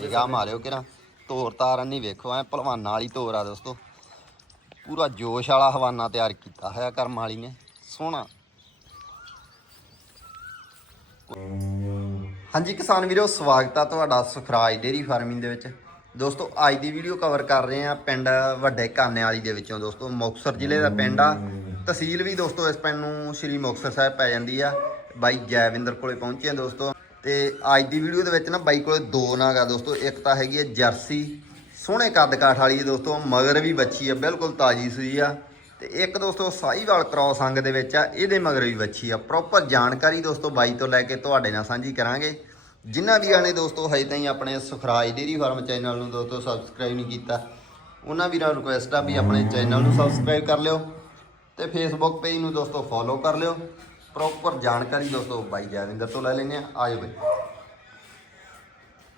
ਨਿਗਾਹ ਮਾਰਿਓ ਕਿਰਾ ਤੋਰ ਤਾਰਨ ਨਹੀਂ ਵੇਖੋ, ਐ ਭਲਵਾਨਾਂ ਵਾਲੀ ਤੋਰ ਆ ਦੋਸਤੋ। ਪੂਰਾ ਜੋਸ਼ ਵਾਲਾ ਹਵਾਨਾ ਤਿਆਰ ਕੀਤਾ ਹੋਇਆ ਕਰਮ ਵਾਲੀ ਨੇ, ਸੋਹਣਾ। ਹਾਂਜੀ ਕਿਸਾਨ ਵੀਰੋ, ਸਵਾਗਤ ਆ ਤੁਹਾਡਾ ਸੁਖਰਾਜ ਡੇਰੀ ਫਾਰਮਿੰਗ ਦੇ ਵਿੱਚ। ਦੋਸਤੋ, ਅੱਜ ਦੀ ਵੀਡੀਓ ਕਵਰ ਕਰ ਰਹੇ ਆ ਪਿੰਡ ਵੱਡੇ ਕਾਨੇ ਵਾਲੀ ਦੇ ਵਿੱਚੋਂ ਦੋਸਤੋ, ਮੁਕਤਸਰ ਜ਼ਿਲ੍ਹੇ ਦਾ ਪਿੰਡ ਆ। ਤਹਿਸੀਲ ਵੀ ਦੋਸਤੋ, ਇਸ ਪਿੰਡ ਨੂੰ ਸ਼੍ਰੀ ਮੁਕਤਸਰ ਸਾਹਿਬ ਪੈ ਜਾਂਦੀ ਆ। ਬਾਈ ਜੈਵਿੰਦਰ ਕੋਲੇ ਪਹੁੰਚੇ ਆ ਦੋਸਤੋ। ਤੇ ਅੱਜ ਦੀ ਵੀਡੀਓ ਦੇ ਵਿੱਚ ਨਾ ਬਾਈ ਕੋਲੇ ਦੋ ਨਾਗ ਆ ਦੋਸਤੋ, ਇੱਕ ਤਾਂ ਹੈਗੀ ਹੈ ਜਰਸੀ, ਸੋਹਣੇ ਕੱਦ ਕਾਠ ਵਾਲੀ ਹੈ ਦੋਸਤੋ, ਮਗਰ ਵੀ ਬੱਚੀ ਆ, ਬਿਲਕੁਲ ਤਾਜੀ ਸੂਈ ਆ। ਤੇ ਇੱਕ ਦੋਸਤੋ ਸਾਈਵਾਲ ਕ੍ਰੋਸ ਅੰਗ ਦੇ ਵਿੱਚ ਆ, ਇਹਦੇ ਮਗਰ ਵੀ ਬੱਚੀ ਆ। ਪ੍ਰੋਪਰ ਜਾਣਕਾਰੀ ਦੋਸਤੋ ਬਾਈ ਤੋਂ ਲੈ ਕੇ ਤੁਹਾਡੇ ਨਾਲ ਸਾਂਝੀ ਕਰਾਂਗੇ। ਜਿਨ੍ਹਾਂ ਵੀਰਾਂ ਨੇ ਦੋਸਤੋ, ਹਜੇ ਤਾਈਂ ਆਪਣੇ ਸੁਖਰਾਜ ਡੇਰੀ ਫਾਰਮ ਚੈਨਲ ਨੂੰ ਦੋਸਤੋ ਸਬਸਕ੍ਰਾਈਬ ਨਹੀਂ ਕੀਤਾ, ਉਹਨਾਂ ਵੀਰਾਂ ਨੂੰ ਰਿਕੁਐਸਟ ਆ ਵੀ ਆਪਣੇ ਚੈਨਲ ਨੂੰ ਸਬਸਕ੍ਰਾਈਬ ਕਰ ਲਿਓ ਤੇ ਫੇਸਬੁੱਕ ਪੇਜ ਨੂੰ ਦੋਸਤੋ ਫੋਲੋ ਕਰ ਲਿਓ। ਪ੍ਰੋਪਰ ਜਾਣਕਾਰੀ ਦੋਸਤੋ ਬਾਈ ਜੈਵਿੰਦਰ ਤੋਂ ਲੈ ਲੈਂਦੇ ਆ ਆਜੋ ਬਾਈ।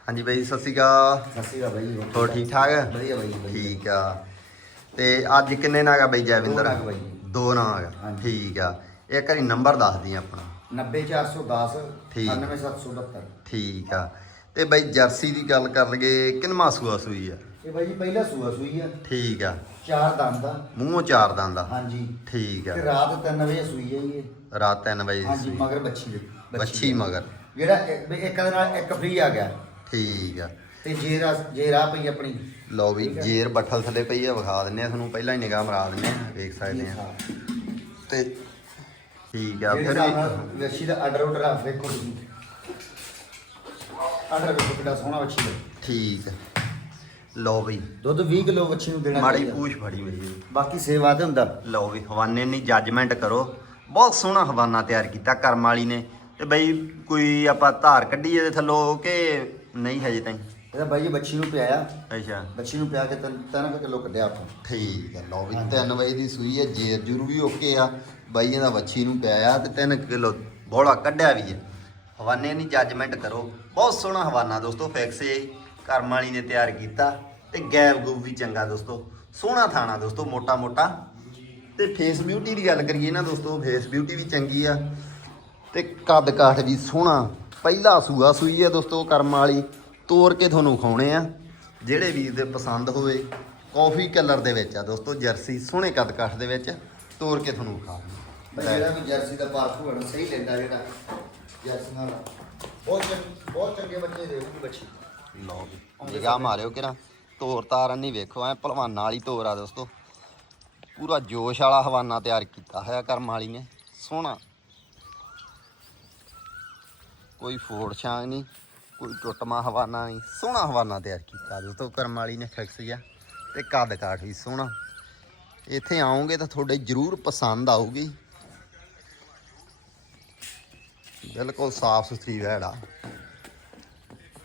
ਹਾਂਜੀ ਬਾਈ ਸਤਿ ਸ਼੍ਰੀ ਅਕਾਲ। ਸਤਿ ਸ਼੍ਰੀ ਅਕਾਲ ਬਾਈ ਹੋਰ ਠੀਕ ਠਾਕ ਵਧੀਆ ਬਾਈ ਵਧੀਆ। ਠੀਕ ਆ। ਤੇ ਅੱਜ ਕਿੰਨੇ ਨਾਗ ਆ ਬਾਈ ਜੈਵਿੰਦਰ? ਦੋ ਨਾਗ ਬਾਈ। ਦੋ ਨਾਗ ਹਾਂਜੀ। ਠੀਕ ਆ। ਇੱਕ ਵਾਰੀ ਨੰਬਰ ਦੱਸ ਦੀ ਆਪਣਾ। 90410 ਠੀਕ। 98772 ਠੀਕ ਆ। ਤੇ ਬਾਈ ਜਰਸੀ ਦੀ ਗੱਲ ਕਰ ਲਈਏ ਕਿੰਨਵਾਂ ਸੂਆ ਸੂਈ ਆ? ਇਹ ਬਾਈ ਜੀ ਪਹਿਲਾ ਸੂਆ ਸੂਈ ਆ। ਠੀਕ ਆ। ਚਾਰ ਦੰਦ ਦਾ ਮੂੰਹੋਂ ਚਾਰ ਦੰਦ ਆ। ਹਾਂਜੀ। ਠੀਕ ਆ। ਤੇ ਰਾਤ 3 ਵਜੇ ਸੂਈ ਆ ਜੀ ਇਹ। ਰਾਤ 3 ਵਜੇ ਹਾਂਜੀ ਮਗਰ ਬੱਚੀ ਦੇ ਬੱਚੀ ਮਗਰ। ਜਿਹੜਾ ਇੱਕ ਵੀ ਇੱਕ ਦੇ ਨਾਲ ਇੱਕ ਫ੍ਰੀ ਆ ਗਿਆ। ਠੀਕ ਆ। ਤੇ ਜੇ ਰਾਹ ਪਈ ਆਪਣੀ। ਲਓ ਵੀ। ਜੇਰ ਬੱਠਲ ਥੱਲੇ ਪਈ ਆ ਵਿਖਾ ਦਿੰਨੇ ਆ ਤੁਹਾਨੂੰ। ਪਹਿਲਾਂ ਹੀ ਨਿਗਾਹ ਮਰਾ ਦਿੰਨੇ ਆ ਵੇਖ ਸਕਦੇ ਆ। ਤੇ ਠੀਕ ਆ ਫਿਰ ਵੀ ਦਾ ਆਰਡਰ ਆਰਡਰ ਆ ਵੇਖੋ ਤੁਸੀਂ। ਆਰਡਰ ਵੇਖੋ ਕਿੰਨਾ ਸੋਹਣਾ ਵੱਛੀ ਦਾ ਠੀਕ ਆ। ਲਓ ਬਈ ਦੁੱਧ 20 ਕਿਲੋ ਵੱਛੀ ਨੂੰ ਦੇਣਾ ਮਾੜੀ ਚਾਹੀਦਾ। ਪੂਛ ਫੜੀ ਮੇਰੀ ਬਾਕੀ ਸੇਵਾ ਤੇ ਹੁੰਦਾ। ਲਓ ਵੀ ਹਵਾਨੇ ਨਹੀਂ ਜੱਜਮੈਂਟ ਕਰੋ। ਬਹੁਤ ਸੋਹਣਾ ਹਵਾਨਾ ਤਿਆਰ ਕੀਤਾ ਕਰਮ ਵਾਲੀ ਨੇ। ਤੇ ਬਈ ਕੋਈ ਆਪਾਂ ਧਾਰ ਕੱਢੀ ਇਹਦੇ ਥੱਲੋਂ ਕਿ ਨਹੀਂ ਹਜੇ ਤਾਈਂ? ਇਹਦਾ ਬਾਈ ਜੀ ਬੱਚੀ ਨੂੰ ਪਿਆਇਆ। ਅੱਛਾ। ਬੱਚੀ ਨੂੰ ਪਿਆ ਕੇ ਤਿੰਨ ਤਿੰਨ ਕੁ ਕਿਲੋ ਕੱਢਿਆ ਆਪਾਂ। ਠੀਕ ਹੈ ਲਓ ਵੀ 3 ਵਜੇ ਦੀ ਸੂਈ ਹੈ ਜੇਰ ਜੁਰੂ ਵੀ ਓਕੇ ਆ ਬਾਈ ਇਹਦਾ ਵੱਛੀ ਨੂੰ ਪਿਆਇਆ ਤੇ 3 ਕਿਲੋ ਬੋਲਾ ਕੱਢਿਆ ਵੀ ਹੈ ਹਵਾਨੇ ਨਹੀਂ ਜੱਜਮੈਂਟ ਕਰੋ। ਬਹੁਤ ਸੋਹਣਾ ਹਵਾਨਾ ਦੋਸਤੋ ਫਿਕਸ ਹੈ। ਕਰਮ ਵਾਲੀ ਨੇ ਤਿਆਰ ਕੀਤਾ ਤੇ ਗੈਬ ਗੂਬ ਵੀ ਚੰਗਾ ਦੋਸਤੋ। ਸੋਹਣਾ ਥਾਣਾ ਦੋਸਤੋ ਮੋਟਾ ਮੋਟਾ ਤੇ ਫੇਸ ਬਿਊਟੀ ਦੀ ਗੱਲ ਕਰੀਏ ਨਾ ਦੋਸਤੋ ਫੇਸ ਬਿਊਟੀ ਵੀ ਚੰਗੀ ਆ ਤੇ ਕੱਦ ਕਾਠ ਵੀ ਸੋਹਣਾ। ਪਹਿਲਾ ਸੂਆ ਸੂਈ ਆ ਦੋਸਤੋ ਕਰਮ ਵਾਲੀ ਤੋੜ ਕੇ ਤੁਹਾਨੂੰ ਖਾਉਣੇ ਆ। ਜਿਹੜੇ ਵੀਰ ਦੇ ਪਸੰਦ ਹੋਵੇ ਕਾਫੀ ਕਲਰ ਦੇ ਵਿੱਚ ਆ ਦੋਸਤੋ ਜਰਸੀ ਸੋਹਣੇ ਕੱਦ ਕਾਠ ਦੇ ਵਿੱਚ ਤੋੜ ਕੇ ਤੁਹਾਨੂੰ ਖਾ ਬਈ ਜਿਹੜਾ ਵੀ ਜਰਸੀ ਦਾ ਪਾਲਤੂ ਹੋਣਾ ਸਹੀ ਲੈਂਦਾ ਜਿਹੜਾ ਜਰਸੀ ਨਾਲ। ਬਹੁਤ ਬਹੁਤ ਚੰਗੇ ਬੱਚੇ ਦੇਊਗੀ ਬੱਚੀ। ਲਓ ਵੀ ਨਿਗਾਹ ਮਾਰਿਓ ਕਿਰਾ ਤੋਰ ਤਾਰਨ ਨਹੀਂ ਵੇਖੋ ਐ ਭਲਵਾਨਾਂ ਵਾਲੀ ਤੋਰ ਆ ਦੋਸਤੋ। ਪੂਰਾ ਜੋਸ਼ ਵਾਲਾ ਹਵਾਨਾ ਤਿਆਰ ਕੀਤਾ ਹੋਇਆ ਕਰਮ ਵਾਲੀ ਨੇ। ਸੋਹਣਾ। ਕੋਈ ਫੋੜ ਛਾਂਗ ਨਹੀਂ, ਕੋਈ ਟੁੱਟਮਾ ਹਵਾਨਾ ਨਹੀਂ, ਸੋਹਣਾ ਹਵਾਨਾ ਤਿਆਰ ਕੀਤਾ ਦੋਸਤੋ ਕਰਮ ਵਾਲੀ ਨੇ ਫਿਕਸ ਜਿਹਾ ਤੇ ਕੱਦ ਕਾਠ ਵੀ ਸੋਹਣਾ। ਇੱਥੇ ਆਉਂਗੇ ਤਾਂ ਤੁਹਾਡੇ ਜ਼ਰੂਰ ਪਸੰਦ ਆਊਗੀ। ਬਿਲਕੁਲ ਸਾਫ਼ ਸੁਥਰੀ ਵੈੜਾ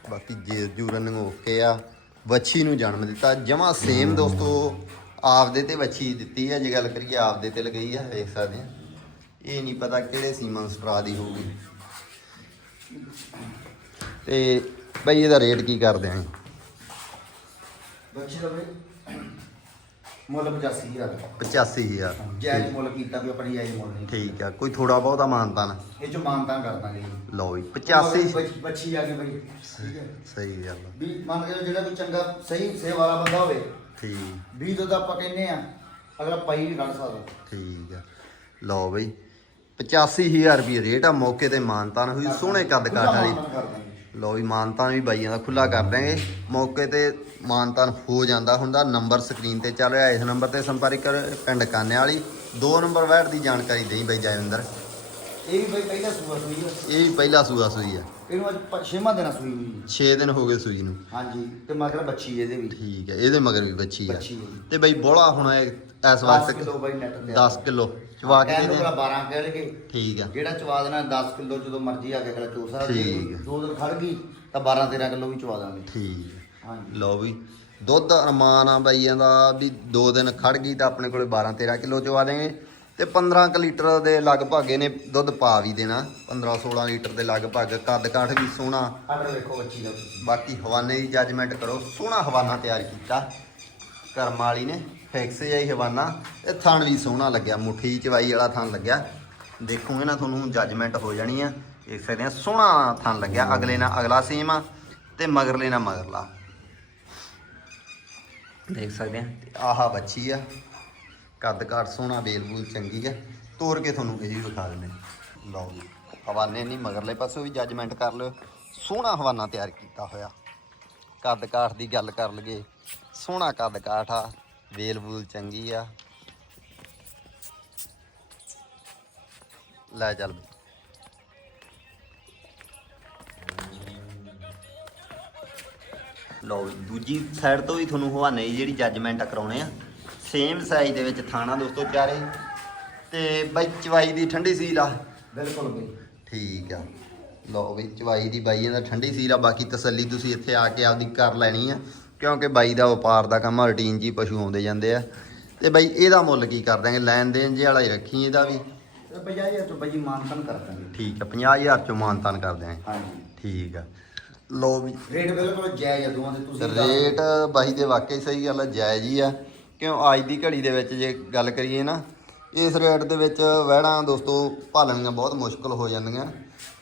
ਬਾਕੀ ਜੇ ਜੂਰਨ ਓਕੇ ਆ, ਵੱਛੀ ਨੂੰ ਜਨਮ ਦਿੱਤਾ। ਜਮਾ ਸੇਮ ਦੋਸਤੋ। ਆਪਦੇ ਤੇ ਵੱਛੀ ਦਿੱਤੀ ਆ ਜੇ ਗੱਲ ਕਰੀਏ ਆਪਦੇ ਤੇ ਲਗਈ ਆ ਵੇਖ ਸਕਦੇ ਆ। ਇਹ ਨਹੀਂ ਪਤਾ ਕਿਹੜੇ ਸੀਮਨ ਸਪਰਾ ਦੀ ਹੋਊਗੀ। ਤੇ ਬਈ ਇਹਦਾ ਰੇਟ ਕੀ ਕਰਦੇ ਆਂ? ਬੱਚੀ ਦਾ ਬਈ ਮੁੱਲ 85000 85000 ਜਾਇਜ਼ ਮੁੱਲ ਕੀਤਾ ਵੀ ਆਪਣੀ ਜਾਇਜ਼ ਮੁੱਲ ਨਹੀਂ ਠੀਕ ਆ ਕੋਈ ਥੋੜਾ ਬਹੁਤਾ ਮਾਨਤਾਨ ਇਹ ਚ ਮਾਨਤਾਂ ਕਰ ਦਾਂਗੇ ਜੀ। ਲਓ ਜੀ 85 ਬੱਚ- ਆ ਗਈ ਬਈ ਠੀਕ ਹੈ। ਸਹੀ ਗੱਲ। ਵੀ ਮੰਨ ਕੇ ਜਿਹੜਾ ਕੋਈ ਚੰਗਾ ਸਹੀ ਸੇਵਾ ਵਾਲਾ ਬੰਦਾ ਹੋਵੇ ਠੀਕ। 20 ਦੁੱਧ ਆਪਾਂ ਕਹਿੰਨੇ ਆ ਅਗਲਾ ਪਾਈ ਵੀ ਕੱਢ ਸਕਦਾ। ਠੀਕ ਆ। ਲਓ ਬਈ 85000 ਰੁਪਏ ਰੇਟ ਆ ਮੌਕੇ ਤੇ ਮਾਨਤਾਨ ਹੋਈ ਸੋਹਣੇ ਕੱਦ ਕਾਠ ਵਾਲੀ। ਕਰ ਦਾਂਗੇ। ਲਓ ਵੀ ਮਾਨਤਾਨ ਵੀ ਬਾਈਆਂ ਦਾ ਖੁੱਲਾ ਕਰ ਦਾਂਗੇ ਮੌਕੇ ਤੇ ਮਾਨਤਾਨ ਹੋ ਜਾਂਦਾ ਹੁੰਦਾ ਨੰਬਰ ਸਕਰੀਨ ਤੇ ਚੱਲ ਰਿਹਾ ਇਸ ਨੰਬਰ ਤੇ ਸੰਪਰਕ ਕਰ ਪਿੰਡ ਕਾਨੇ ਵਾਲੀ ਦੋ ਨੰਬਰ ਵੈਟ ਦੀ ਜਾਣਕਾਰੀ ਦੇਈ ਬਾਈ ਜੈਵਿੰਦਰ ਇਹ ਵੀ ਬਈ ਪਹਿਲਾ ਸੂਆ ਸੂਈ ਆ। ਇਹ ਵੀ ਪਹਿਲਾ ਸੂਆ ਸੂਈ ਆ। ਇਹਨੂੰ ਅੱਜ ਪ- ਛੇਵਾਂ ਦਿਨ ਸੂਈ ਹੋਈ ਹੈ। 6 ਦਿਨ ਹੋ ਗਏ ਸੂਈ ਨੂੰ। ਹਾਂਜੀ ਤੇ ਮਗਰ ਬੱਚੀ ਇਹਦੇ ਵੀ। ਠੀਕ ਹੈ ਇਹਦੇ ਮਗਰ ਵੀ ਬੱਚੀ ਆ। ਬੱਚੀ ਹੈ ਜੀ। ਤੇ ਬਾਈ ਬੋਲਾ ਹੁਣ ਇਹ ਇਸ 10 ਵਕਤ ਕਿਲੋ ਬਈ ਨੈਟ ਤੇ 10 ਕਿਲੋ ਚਵਾ ਕੇ ਦੇ ਭਲਾ 12 ਕਹਿਣਗੇ। ਠੀਕ ਆ। ਜਿਹੜਾ ਚਵਾ ਦੇਣਾ 10 ਕਿਲੋ ਜਦੋਂ ਮਰਜ਼ੀ ਆ ਕੇ ਅਗਲਾ ਚੋ ਸਕਦਾ ਜੇ ਠੀਕ ਹੈ। ਦੋ ਦਿਨ ਖੜ ਗਈ ਤਾਂ 12 13 ਕਿਲੋ ਵੀ ਚਵਾ ਦਾਂਗੇ। ਠੀਕ ਹੈ। ਹਾਂਜੀ। ਲਓ ਵੀ ਦੁੱਧ ਅਰਮਾਨ ਆ ਬਾਈਆਂ ਦਾ ਵੀ 2 ਦਿਨ ਖੜ ਗਈ ਤਾਂ ਆਪਣੇ ਕੋਲੇ 12 13 ਕਿਲੋ ਚਵਾ ਦੇਂਗੇ ਤੇ 15 ਕੁ ਲੀਟਰ ਦੇ ਲਗਭਗ ਇਹਨੇ ਦੁੱਧ ਪਾ ਵੀ ਦੇਣਾ 15 16 ਲੀਟਰ ਦੇ ਲਗਭਗ ਕੱਦ ਕਾਠ ਵੀ ਸੋਹਣਾ। ਆਰਡਰ ਵੇਖੋ ਬੱਚੀ ਦਾ। ਬਾਕੀ ਹਵਾਨੇ ਦੀ ਜੱਜਮੈਂਟ ਕਰੋ ਸੋਹਣਾ ਹਵਾਨਾ ਤਿਆਰ ਕੀਤਾ। ਕਰਮ ਵਾਲੀ ਨੇ ਫਿਕਸ ਜਾਈ ਹਵਾਨਾ ਤੇ ਥਣ ਵੀ ਸੋਹਣਾ ਲੱਗਿਆ ਮੁੱਠੀ ਚਵਾਈ ਵਾਲਾ ਥਣ ਲੱਗਿਆ। ਦੇਖੋਗੇ ਨਾ ਤੁਹਾਨੂੰ ਜੱਜਮੈਂਟ ਹੋ ਜਾਣੀ ਆ ਦੇਖ ਸਕਦੇ ਆ ਸੋਹਣਾ ਥਣ ਲੱਗਿਆ ਅਗਲੇ ਨਾਲ ਅਗਲਾ ਸੇਮ ਆ ਤੇ ਮਗਰਲੇ ਨਾ ਮਗਰਲਾ। ਦੇਖ ਸਕਦੇ ਆ ਆਹਾ ਬੱਚੀ ਆ। ਕੱਦ ਕਾਠ ਸੋਹਣਾ ਬੇਲ ਬੂਲ ਚੰਗੀ ਆ। ਤੋੜ ਕੇ ਤੁਹਾਨੂੰ ਇਹ ਵੀ ਵਿਖਾ ਦਿੰਦੇ ਲਓ ਜੀ ਹਵਾਨੇ ਨਹੀਂ ਮਗਰਲੇ ਪਾਸੋਂ ਵੀ ਜੱਜਮੈਂਟ ਕਰ ਲਿਓ। ਸੋਹਣਾ ਹਵਾਨਾ ਤਿਆਰ ਕੀਤਾ ਹੋਇਆ। ਕੱਦ ਕਾਠ ਦੀ ਗੱਲ ਕਰ ਲਈਏ ਸੋਹਣਾ ਕੱਦ ਕਾਠ ਆ ਵੇਲ ਬੂਲ ਚੰਗੀ ਆ। ਲੈ ਚੱਲ ਬਈ। ਲਓ ਜੀ, ਦੂਜੀ ਸਾਈਡ ਤੋਂ ਵੀ ਤੁਹਾਨੂੰ ਹਵਾਨੇ ਦੀ ਜਿਹੜੀ ਜੱਜਮੈਂਟ ਕਰਾਉਣੇ ਆ। ਸੇਮ ਸਾਈਜ਼ ਦੇ ਵਿੱਚ ਥਾਣਾ ਦੋਸਤੋ ਚਾਰੇ ਤੇ ਬਾਈ ਚਵਾਈ ਦੀ ਠੰਡੀ ਸੀਲ ਆ। ਬਿਲਕੁਲ ਬਈ। ਠੀਕ ਆ। ਲਓ ਵੀ ਚਵਾਈ ਦੀ ਬਾਈ ਇਹਦਾ ਠੰਡੀ ਸੀਲ ਆ। ਬਾਕੀ ਤਸੱਲੀ ਤੁਸੀਂ ਇੱਥੇ ਆ ਕੇ ਆਪਦੀ ਕਰ ਲੈਣੀ ਆ। ਕਿਉਂਕਿ ਬਾਈ ਦਾ ਵਪਾਰ ਦਾ ਕੰਮ ਰੂਟੀਨ ਜੀ ਪਸ਼ੂ ਆਉਂਦੇ ਜਾਂਦੇ ਆ। ਤੇ ਬਾਈ ਇਹਦਾ ਮੁੱਲ ਕੀ ਕਰ ਦਾਂਗੇ ਲੈਣ ਦੇਣ ਜੇ ਵਾਲਾ ਹੀ ਰੱਖੀ ਇਹਦਾ ਵੀ। ਤੇ ਬਜਾਏ ਇਹ ਤੋਂ ਬਈ ਮਾਨਤਨ ਕਰ ਦਾਂਗੇ ਠੀਕ ਆ 50000 ਚੋਂ ਮਾਨਤਾਨ ਕਰ ਦਿਆਂਗੇ। ਹਾਂਜੀ। ਠੀਕ ਆ। ਲਓ ਵੀ। ਰੇਟ ਬਿਲਕੁਲ ਜਾਇਜ਼ ਆ ਦੋਵਾਂ ਦੇ ਤੁਸੀਂ ਰੇਟ ਬਾਈ ਦੇ ਵਾਕਈ ਸਹੀ ਗੱਲ ਹੈ ਜਾਇਜ਼ ਹੀ ਆ। ਕਿਉਂ ਅੱਜ ਦੀ ਘੜੀ ਦੇ ਵਿੱਚ ਜੇ ਗੱਲ ਕਰੀਏ ਨਾ ਇਸ ਰੇਟ ਦੇ ਵਿੱਚ ਵਹਿੜਾਂ ਦੋਸਤੋ ਭਾਲਣੀਆਂ ਬਹੁਤ ਮੁਸ਼ਕਲ ਹੋ ਜਾਂਦੀਆਂ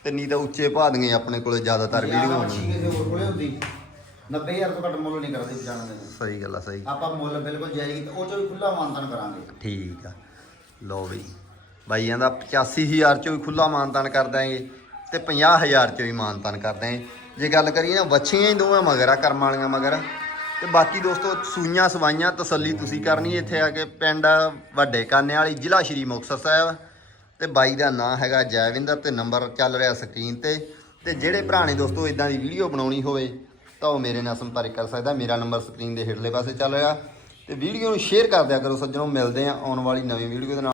ਤੇ ਨਹੀਂ ਤਾਂ ਉੱਚੇ ਭਾਦੀਆਂ ਆਪਣੇ ਕੋਲ ਜ਼ਿਆਦਾਤਰ ਵੀਡੀਓ ਮੱਛੀ ਕਿਸੇ ਹੋਰ ਕੋਲੇ ਹੁੰਦੀ। 90000 ਤੋਂ ਘੱਟ ਮੁੱਲ ਨਹੀਂ ਕਰਦੇ ਪਛਾਣਨ ਦੇ ਸਹੀ ਗੱਲ ਆ ਸਹੀ। ਆਪਾਂ ਮੁੱਲ ਬਿਲਕੁਲ ਜਾਇਜ਼ ਕੀਤਾ ਉਹ ਚੋਂ ਵੀ ਖੁੱਲਾ ਮਾਨਤਨ ਕਰਾਂਗੇ। ਠੀਕ ਆ। ਲਓ ਬਈ ਬਾਈਆਂ ਦਾ 85000 ਚੋਂ ਵੀ ਖੁੱਲਾ ਮਾਨਤਾਨ ਕਰ ਦਾਂਗੇ ਤੇ 50000 ਚੋਂ ਵੀ ਮਾਨਤਾਨ ਕਰ ਦਾਂਗੇ ਜੇ ਗੱਲ ਕਰੀਏ ਨਾ ਵੱਛੀਆਂ ਹੀ ਦੋਵੇਂ ਮਗਰ ਆ ਕਰਮ ਵਾਲੀਆਂ ਮਗਰ। ਤੇ ਬਾਕੀ ਦੋਸਤੋ, ਸੂਈਆਂ, ਸਵਾਈਆਂ, ਤਸੱਲੀ ਤੁਸੀਂ ਕਰਨੀ ਇੱਥੇ ਆ ਕੇ ਪਿੰਡ ਵੱਡੇ ਕਾਨੇ ਵਾਲੀ, ਜ਼ਿਲ੍ਹਾ ਸ਼੍ਰੀ ਮੁਕਤਸਰ ਸਾਹਿਬ। ਤੇ ਬਾਈ ਦਾ ਨਾਂ ਹੈਗਾ ਜੈਵਿੰਦਰ ਤੇ ਨੰਬਰ ਚੱਲ ਰਿਹਾ ਸਕਰੀਨ ਤੇ। ਤੇ ਜਿਹੜੇ ਭਰਾ ਨੇ ਦੋਸਤੋ ਇਦਾਂ ਦੀ ਵੀਡੀਓ ਬਣਾਉਣੀ ਹੋਵੇ, ਤਾਂ ਉਹ ਮੇਰੇ ਨਾਲ ਸੰਪਰਕ ਕਰ ਸਕਦਾ। ਮੇਰਾ ਨੰਬਰ ਸਕਰੀਨ ਦੇ ਹੇਠਲੇ ਪਾਸੇ ਚੱਲ ਰਿਹਾ। ਤੇ ਵੀਡੀਓ ਨੂੰ ਸ਼ੇਅਰ ਕਰ ਦਿਆ ਕਰੋ ਸੱਜਣੋ, ਮਿਲਦੇ ਆ ਆਉਣ ਵਾਲੀ ਨਵੀਂ ਵੀਡੀਓ ਦੇ ਨਾਲ।